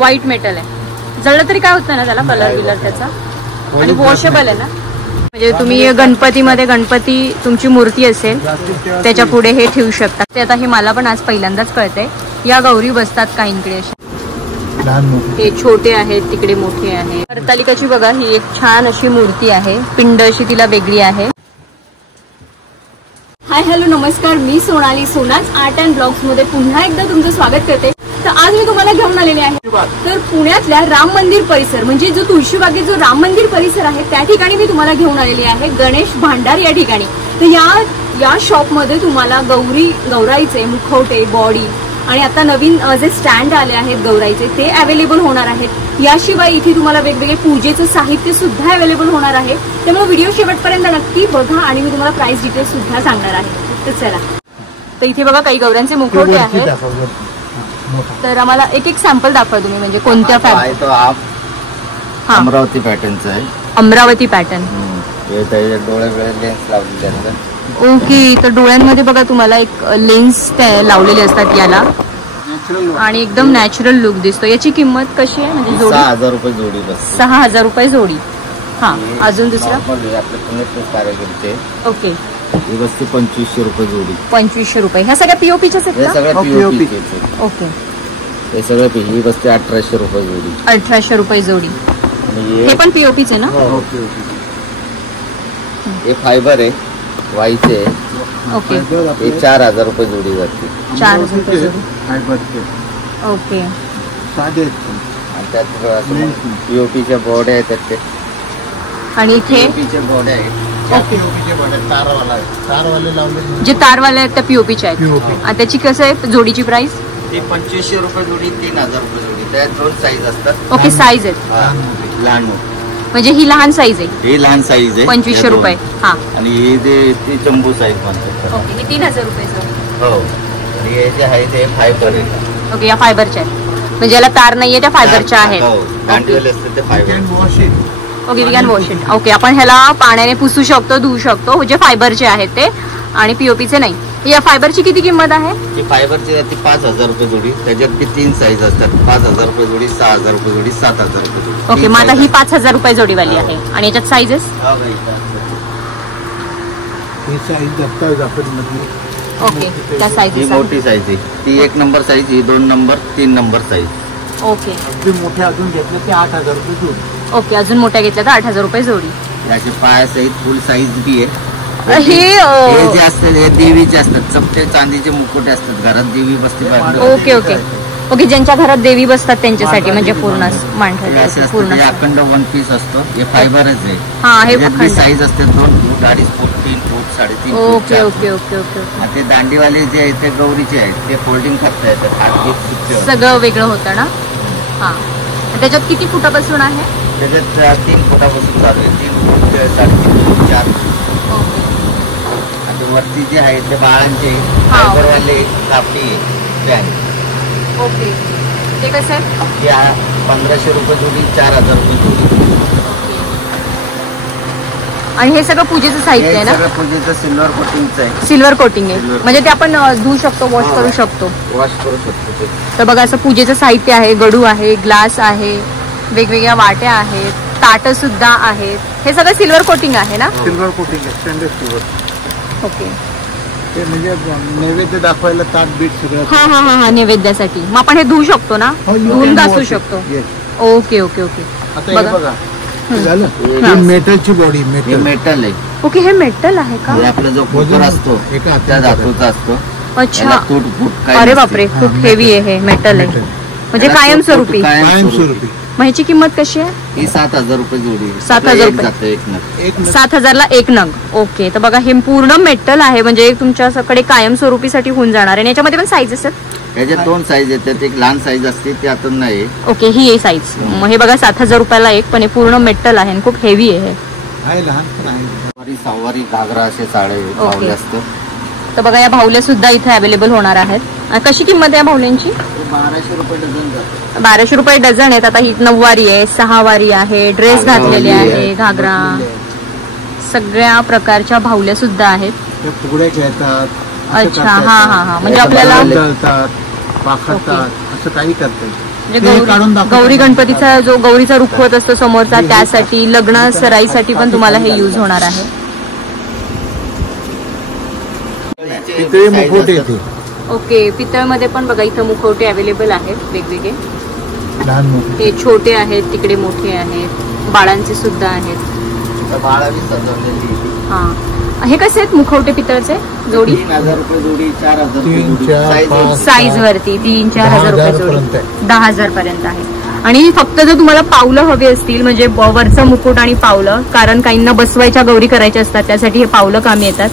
White metal आहे, जळलं तरी काय होत ना त्याला, कलर बिलर त्याचा, आणि वॉशेबल आहे ना. म्हणजे तुम्ही गणपतीमध्ये गणपती तुमची मूर्ती असेल त्याच्या पुढे हे ठेवू शकता. ते आता हे मला पण आज पहिल्यांदाच कळतंय. या गौरी बसतात काहींकडे अशा, हे छोटे आहेत तिकडे मोठे आहे. हरतालिकाची बघा ही एक छान अशी मूर्ती आहे, पिंड अशी तिला वेगळी आहे. हाय हॅलो नमस्कार, मी सोनाली, सोनाज आर्ट अँड ब्लॉग्स मध्ये पुन्हा एकदा तुमचं स्वागत करते. तर आज मी तुम्हाला घेऊन आलेले आहे तर पुण्यातल्या राम मंदिर परिसर, म्हणजे जो तुळशीबागेत जो राम मंदिर परिसर आहे त्या ठिकाणी मी तुम्हाला घेऊन आलेली आहे, गणेश भांडार या ठिकाणी. तर या शॉप मध्ये तुम्हाला गौराईचे मुखवटे, बॉडी आणि आता नवीन जे स्टँड आले आहेत गौराईचे ते अवेलेबल होणार आहेत. याशिवाय इथे तुम्हाला वेगवेगळे पूजेचं साहित्य सुद्धा अवेलेबल होणार आहे. त्यामुळे व्हिडिओ शेवटपर्यंत नक्की बघा आणि मी तुम्हाला प्राइस डिटेल्स सुद्धा सांगणार आहे. तर चला, तर इथे बघा काही गौरांचे मुखवटे आहेत. तर आम्हाला एक एक सॅम्पल दाखवा तुम्ही, म्हणजे कोणत्या फॅब्रिक. अमरावती पॅटर्नचा आहे. अमरावती पॅटर्न. डोळे लेन्स लावलेले असतात. ओके, तर डोळ्यांमध्ये बघा तुम्हाला एक लेन्स लावलेले असतात याला, आणि एकदम नॅचरल लुक दिसतो. याची किंमत कशी आहे? म्हणजे जोडी 6,000 रुपये जोडी. बस 6,000 रुपये जोडी. हा, अजून दुसरा आपल्या पुण्यात कारागिरीचे. ओके, ही वस्तू 2500 रुपये जोडी. 2500 रुपये. ह्या सगळ्या पीओपीच्याच आहेत? सगळ्या पीओपी. ओके, हे सगळं ही वस्तू 1800 रुपये जोडी. 1800 रुपये जोडी. हे पण पीओपीच आहे ना? हे फायबर आहे, वाईचे. ओके, हे 4000 रुपये जोडी जाते. 4000 रुपये जोडी. ओके, त्यात पीओपीच्या बोर्ड आहेत त्याचे. आणि इथे बोर्ड आहेत. जे तारवाले आहेत त्या पीओपीच्या आहेत. आणि त्याची कसं आहे जोडीची प्राइस? ती 2500 रुपये जोडी, 3000 रुपये जोडी. त्यात 2 साईज असतात. ओके, साईज आहेत लहान, म्हणजे ही लहान साईज आहे. ही लहान साईज आहे 2500 रुपये. हा, आणि ही ती जम्बो साईज म्हणतात. ओके, ही 3000 रुपये. हो, आणि हे जे आहे ते फायबर आहे. ओके, या फायबरच्या आहेत, म्हणजे याला तार नाहीये त्या फायबरच्या आहेत. ते fibre. Okay, we can wash it. Okay, आपण ह्याला पाण्याने पुसू शकतो, धुवू शकतो, जे फायबरचे आहेत ते, आणि पीओपीचे नाही. या फायबरची किती किंमत आहे? ती फायबरची ती 5000 रुपये जोडी. त्याच्यात 3 साईज असतात. 5000 रुपये जोडी, 6000 रुपये जोडी, 7000 रुपये जोडी. ओके, मग आता ही 5000 रुपये जोडीवाली आहे. आणि याच्यात साईजेस? ओके, त्या साईज. मोठी साईज आहे ती 1 नंबर साईज, ही 2 नंबर, 3 नंबर साईज. ओके, मोठ्या अजून घेतलं ते 8000 रुपये जोडी. ओके, अजून मोठ्या घेतल्या तर 8000 रुपये जोडी. याचे पायासहित फुल साईज बी आहे. हे जे असतात हे देवीचे असतात, चपटे चांदीचे मुकुटे असतात. घरात देवी बसते. ओके ओके ओके, ज्यांच्या घरात देवी बसतात त्यांच्यासाठी, म्हणजे पूर्ण मांडतात पूर्ण. अखंड 1 पीस असतो. हे फायबरच आहे. हा, हे साईज असते 2 foot, 2.5 foot, 3 foot, 3.5 foot. Okay okay okay okay okay. ते दांडीवाले जे आहेत ते गौरीचे आहेत, ते फोल्डिंग करता येतात. हात सगळं वेगळं होतं ना. हा, त्याच्यात किती फुटापासून आहे? त्याच्यात 3 फुटापासून चालू आहे. 3 फूट, 3.5 फूट, 4 फूट. आणि वरती जे आहेत ते बाळांचे फायबरवाले कापडी पॅन्ट. ओके, ते कसं आहे? 1500 रुपये जोडी, 4000 रुपये जोडी. आणि हे सगळं पूजेचं साहित्य आहे ना? सगळं पूजेचं सिल्वर कोटिंगचं आहे. सिल्वर कोटिंग आहे, म्हणजे ते आपण धुवू शकतो, वॉश करू शकतो. वॉश करू शकतो ते. तर बघा, असं पूजेचं साहित्य आहे. गडू आहे, ग्लास आहे, वेगवेगळ्या वाट्या आहेत, ताटं सुद्धा आहेत. हे सगळं सिल्वर कोटिंग आहे ना? सिल्वर कोटिंग आहे, स्टँडर्ड सिल्वर. ओके, ते म्हणजे नैवेद्य दाखवायला ताट बीट सगळं. हा हा हा हा, नैवेद्यासाठी. मग आपण हे धुवू शकतो ना, धुवून घासू शकतो. Okay okay okay. आता हे बघा झालं. ही मेटलची बॉडी. मेटल आहे. ओके, हे मेटल आहे का? आपला जो कुकर असतो त्या धातूचा असतो. अच्छा, तुट. अरे बापरे, खूप हेवी आहे हे. मेटल आहे म्हणजे कायमस्वरूपी. मग ह्याची किंमत कशी आहे? ही 7000 रुपये जोडी. 7000 रुपये. 7000ला 1 नग. ओके, तर बघा हे पूर्ण मेटल आहे, म्हणजे तुमच्याकडे कायमस्वरूपीसाठी होऊन जाणार. आणि याच्यामध्ये पण साईज असतात? याच्यात 2 साईज येतात. एक लहान साईज असते ती आता नाही. ओके, ही आहे साईज. मग हे बघा 7000 रुपयाला एक, पण हे पूर्ण मेटल आहे आणि खूप हेवी आहे. सहावारी घागरा असे साडे भावले असतो. तर बघा या भावल्या सुद्धा इथे अवेलेबल होणार आहेत. कशी किंमत आहे या भावल्यांची? 1200 रुपये डझन. 1200 रुपये डझन आहेत. आता ही 9 वारी आहे, 6 वारी आहे, ड्रेस घातलेले आहे, घागरा, सगळ्या प्रकारच्या भावल्या सुद्धा आहेत. फुगड्या खेळतात. अच्छा, हा हा हा, म्हणजे आपल्याला पाखडतात असं काही करता येईल. गौरी गणपतीचा जो गौरीचा रुखवत असतो समोरचा, त्यासाठी लग्न सराईसाठी पण तुम्हाला हे यूज होणार आहे. ओके, पितळमध्ये पण बघा इथं मुखवटे अवेलेबल आहेत वेगवेगळे. हे छोटे आहेत, तिकडे मोठे आहेत, बाळांचे सुद्धा आहेत. हा, हे कसे आहेत मुखवटे पितळचे जोडी? 3000 रुपये जोडी, 4000 रुपये साईज वरती 3-4 रुपये जोडी, 10,000 पर्यंत आहे. आणि फक्त जर तुम्हाला पावलं हवी असतील, म्हणजे वरचं मुकुट आणि पावलं, कारण काहींना बसवायच्या गौरी करायच्या असतात त्यासाठी हे पावलं कामी येतात,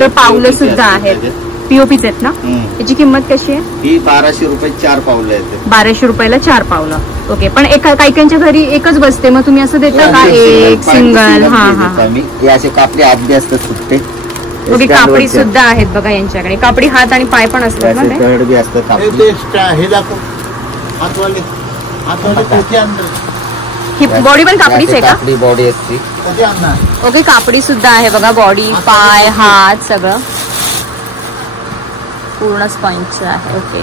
तर पावलं सुद्धा आहेत. पीओपीच आहेत ना? याची किंमत कशी आहे? ही 1200 रुपये 4 पावलं आहेत. 1200 रुपयाला 4 पावलं. ओके, पण काहीकांच्या घरी एकच बसते, मग तुम्ही असं देता का एक सिंगल? हा हा, असे कापडी हात बी असतात सुट्टे. ओके, कापडी सुद्धा आहेत बघा यांच्याकडे. कापडी हात आणि पाय पण असतात ना? बी असतात. ही बॉडी पण कापडीच आहे का? कापडी बॉडी असते. ओके, कापडी सुद्धा आहे बघा. बॉडी, पाय, हात सगळं पूर्ण स्पंजचं आहे. ओके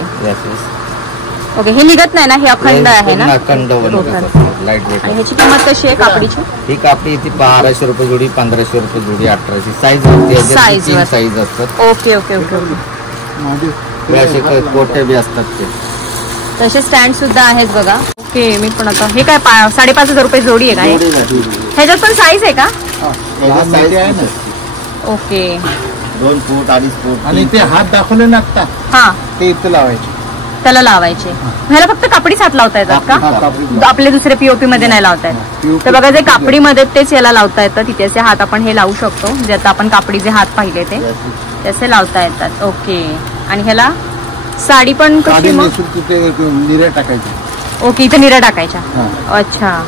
ओके, हे निघत नाही ना? हे अखंड आहे ना? अखंड लाईट वेट. आणि ह्याची किंमत कशी आहे कापडीची? ही कापडी ती 1200 रुपये जोडी, 1500 रुपये जोडी, 1800. साईज असतात. Okay okay okay okay. असे कोटे बी असतात ते. तसे स्टँड सुद्धा आहेत बघा. ओके, मी पण आता हे काय 5,500 रुपये जोडी आहे का? ह्याच्यात पण साईज आहे का? ओके, 2 फूट 2.5 फूट. आणि ते हात दाखवले ना आता, हा, ते इथं लावायचे, त्याला लावायचे. ह्याला फक्त कापडीच हात लावता येतात का? आपले दुसरे पीओपी मध्ये नाही लावता येत. तर बघा, जे कापडीमध्ये तेच याला लावता येतं. तिथे असे हात आपण हे लावू शकतो, जे आता आपण कापडीचे हात पाहिले ते तसे लावता येतात. ओके, आणि ह्याला साडी पण कशी? मग निर्या टाकायची. ओके, इथे निऱ्या टाकायच्या. अच्छा,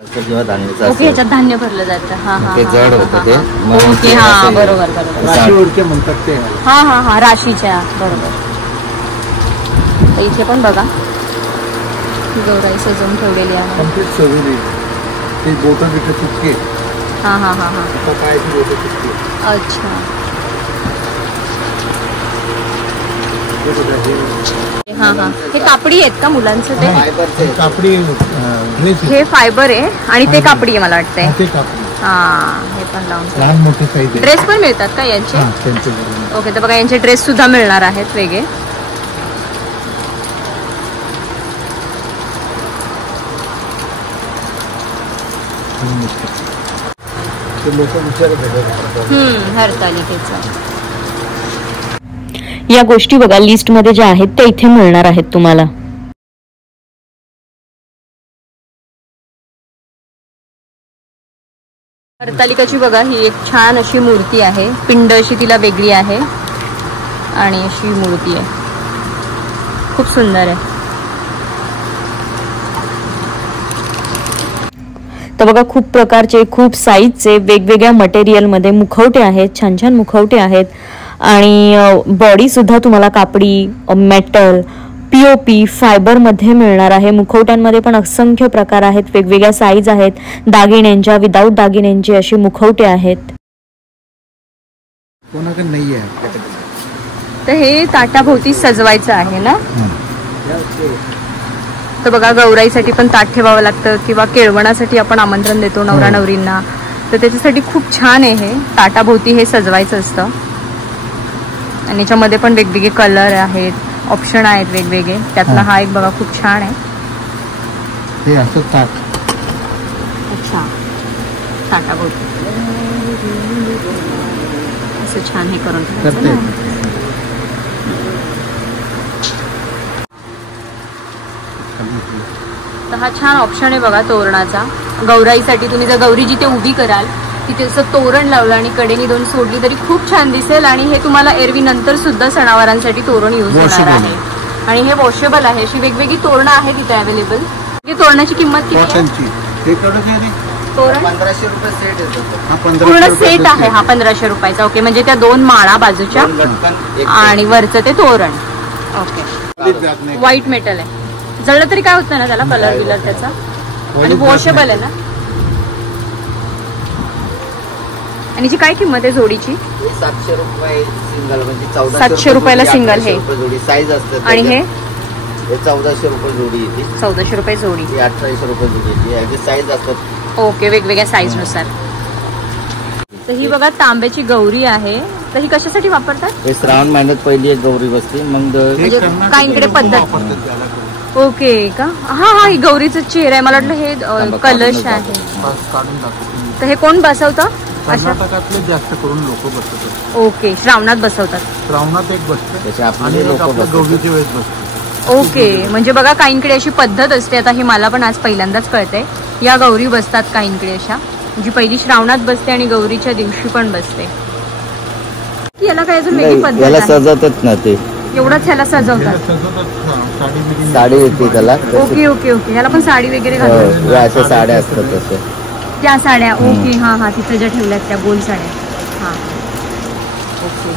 ओके, ह्याच्यात धान्य भरलं जातं. हा हा, ते जड होतं ते. ओके, हा, बरोबर बरोबर. राशीवरचे म्हणतात ते. हा हा हा, राशीच्या, बरोबर. तर इथे पण बघा गौराई सजवून ठेवलेली आहे. कम्प्लीट सजवली. ते बोटं बिटं चुटके. हा हा हा हा, पायाची बोटं चुटके. अच्छा. हा हा, हे कापडी आहेत का मुलांचं? ते कापडी हे फायबर आहे आणि ते कापडी आहे मला वाटतंय. ते कापडी. हा, हे पण लावून लहान मोठे साईज. ड्रेस पण मिळतात का यांचे? ओके, तर बघा यांचे ड्रेस सुद्धा मिळणार आहेत वेगळे. हरतालिकेचा. या गोष्टी बघा लिस्ट मध्ये ज्या आहेत त्या इथे मिळणार आहेत तुम्हाला. हरतालिकाची बघा ही एक छान अशी मूर्ती आहे. पिंड अशी तिला वेगळी आहे आणि अशी मूर्ती आहे, खूप सुंदर आहे. तर बघा खूप प्रकारचे, खूप साईजचे, वेगवेगळ्या मटेरियल मध्ये मुखवटे आहेत. छान छान मुखवटे आहेत. आणि बॉडी सुद्धा तुम्हाला कापडी, मेटल, पीओपी, फायबर मध्ये मिळणार आहे. मुखवट्यांमध्ये पण असंख्य प्रकार आहेत, वेगवेगळ्या साईज आहेत. दागिन्यांच्या, विदाऊट दागिन्यांचे अशी मुखवटे आहेत. कोणाकडे नाही आहे. तर हे ताटाभोवती सजवायचं आहे ना? तर बघा गौराईसाठी पण ताट ठेवावं लागतं, किंवा केळवणासाठी आपण आमंत्रण देतो नवरा नवरींना, तर त्याच्यासाठी खूप छान आहे हे. ताटाभोवती हे सजवायचं असतं. आणि याच्यामध्ये पण वेगवेगळे कलर आहेत, ऑप्शन आहेत वेगवेगळे. त्यातला हा एक बघा खूप छान आहे. हे असं ताट. अच्छा, ताटाभोवती असं छान हे करून करते. तर हा छान ऑप्शन आहे बघा तोरणाचा. गौराईसाठी तुम्ही जर गौरी जिथे उभी कराल तिथे असं तोरण लावलं आणि कडेनी 2 सोडली तरी खूप छान दिसेल. आणि हे तुम्हाला एरवी नंतर सुद्धा सणावारांसाठी तोरण यूज होणार आहे. आणि हे वॉशेबल आहे. अशी वेगवेगळी तोरणं आहेत तिथे अवेलेबल. तोरणाची किंमत किती आहे? तोरण 1500 रुपये सेट येतो. पूर्ण सेट आहे हा 1500 रुपयाचा. ओके, म्हणजे त्या 2 माळा बाजूच्या आणि वरचं ते तोरण. ओके, व्हाईट मेटल आहे. जळलं तरी काय होत नाही ना त्याला? कलर बिलर त्याचा. आणि वॉशेबल आहे ना? आणि जी काय किंमत आहे जोडीची? 700 रुपये सिंगल, म्हणजे 700 रुपयाला सिंगल हे. साईज असते. आणि हे हे 1400 रुपये जोडी येते. 1400 रुपये जोडी. ही 2800 रुपये जोडी येते. याची साईज असतात. ओके, वेगवेगळ्या साईज नुसार. तर ही बघा तांब्याची गौरी आहे. तर ही कशासाठी वापरतात? हे श्रावण महिन्यात पहिली एक गौरी बसते, मग म्हणजे काहींकडे पद्धत. ओके का? हा हा, ही गौरीचं चेहरा आहे. मला वाटलं हे कलश आहे. तर हे कोण बसवतं? कर्नाटकातले जास्त करून लोक बसतात. ओके, श्रावणात बसवतात. श्रावणात एक बसते आपले लोक गौरीच्या वेळेस बसते. ओके, म्हणजे बघा काहींकडे अशी पद्धत असते. आता हे मला पण आज पहिल्यांदाच कळतंय. या गौरी बसतात काहींकडे अशा, जी पहिली श्रावणात बसते आणि गौरीच्या दिवशी पण बसते. याला काय अजून वेगळी पद्धत याला आहे? सजवतात ना ते, एवढंच ह्याला सजवतात. साडी येते त्याला. ओके ओके ओके, ह्याला पण साडी वगैरे घालतात. अशा साड्या असतात तसे. त्या साड्या. ओके, हा हा, तिथं ज्या ठेवल्यात त्या गोल साड्या. हा, ओके.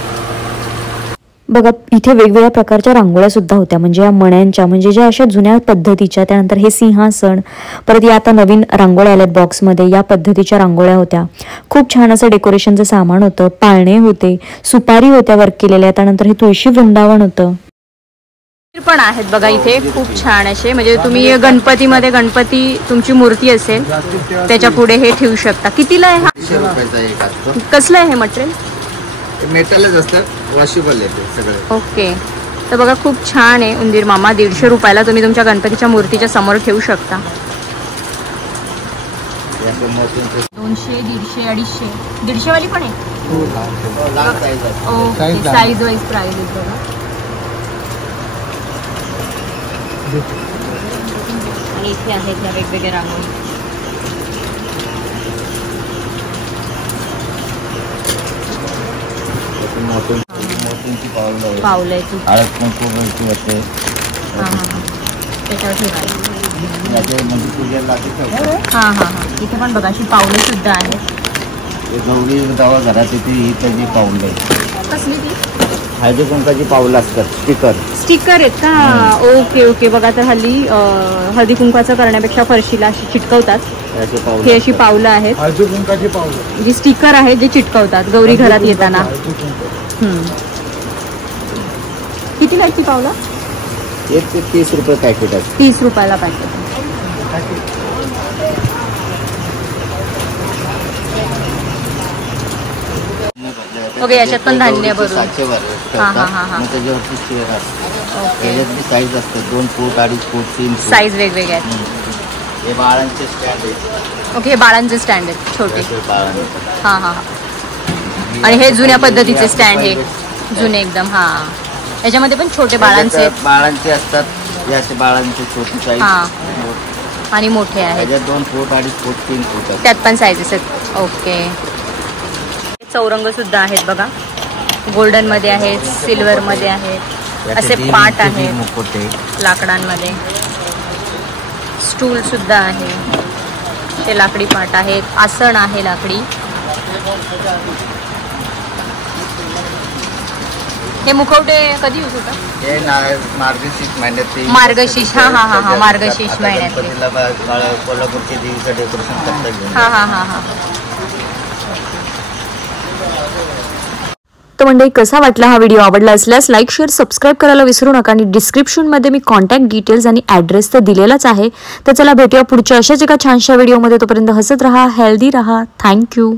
बघा इथे वेगवेगळ्या प्रकारच्या रांगोळ्या सुद्धा होत्या, म्हणजे या मण्यांच्या, म्हणजे ज्या अशा जुन्या पद्धतीच्या. त्यानंतर हे सिंहासन, परत या आता नवीन रांगोळ्या आल्यात बॉक्समध्ये, या पद्धतीच्या रांगोळ्या होत्या. खूप छान असं डेकोरेशनचं सामान होतं. पाळणे होते, सुपारी होत्या वर्क केलेल्या. त्यानंतर हे तुळशी वृंदावन होतं. पण आहेत बघा इथे खूप छान असे, म्हणजे तुम्ही गणपतीमध्ये गणपती तुमची मूर्ती असेल त्याच्या पुढे हे ठेवू शकता. कितीला आहे हा? 100 रुपयाचा एक असतो. कसलं आहे हे मटेरियल? मेटलच असतात, वॉशेबल येते सगळे. ओके, तर बघा खूप छान आहे उंदीर मामा. 150 रुपयाला तुम्ही तुमच्या गणपतीच्या मूर्तीच्या समोर ठेवू शकता. 200, 150, 250. 150 वाली पण आहे. ओके, साईज वाईज प्राइस आहे बघा. आणि इथे आहेत या वेगवेगळ्या रांगोळी. पावलं आहे ती. हळद कुंकू होते. त्याच्यावर ठेवायला. हा हा हा, इथे पण बघा अशी पावलं सुद्धा आहेत. गौरी जेव्हा घरात येते ही त्याची पाऊल आहे. कसली ती? हळदी कुंकाची पाऊल असतात. स्टिकर आहेत का? Okay okay. बघा तर हल्ली हळदी कुंकाचं करण्यापेक्षा फरशीला अशी चिटकवतात. ही अशी पावलं आहेत, हळदी कुंकाची पावलं, जी स्टिकर आहेत जे चिटकवतात गौरी घरात येताना. किती लागती पावलं? एक ते 30 रुपये पॅकेट आहे. 30 रुपयाला पॅकेट. ओके, याच्यात पण धान्य भरून. त्याच्यावरती चेअर त्याच्यातली साईज असते 2 फूट, 2.5 फूट, 3 फूट. साईज वेगवेगळ्या आहेत. हे बाळांचे स्टँड आहे. ओके, बाळांचे स्टँड आहेत छोटे. बाळांचे. हा हा. आणि हे जुन्या पद्धतीचे स्टँड आहे, जुने एकदम. हा, याच्यामध्ये पण छोटे बाळांचे असतात. याचे बाळांचे छोटी साईज आणि मोठे आहेत. 2 फूट, 2.5 फूट, 3 फूट. त्यात पण साईजेस आहेत. ओके. चौरंग सुद्धा आहेत बघा, गोल्डन मध्ये आहेत, सिल्वर मध्ये आहेत, असे पाट आहेत लाकडांमध्ये. स्टूल सुद्धा आहे, ते लाकडी पाट आहेत. आसन आहे लाकडी. हे मुखवटे कधी यूज होतात? हे मार्गशीर्ष महिन्यात. मार्गशीर्ष. हा हा हा, मार्गशीर्ष महिन्यात. कोल्हापूरचे देवीचं डेकोरेशन करतात. हा हा हा हा. तर मंडळी, कसा वाटला हा व्हिडिओ? आवडला असल्यास लाईक, शेअर, सबस्क्राईब करायला विसरू नका. आणि डिस्क्रिप्शनमध्ये मी कॉन्टॅक्ट डिटेल्स आणि ॲड्रेस तर दिलेलाच आहे. तर चला भेटूया पुढच्या अशाच एका छानशा व्हिडिओमध्ये. तोपर्यंत हसत राहा, हेल्दी राहा. थँक्यू.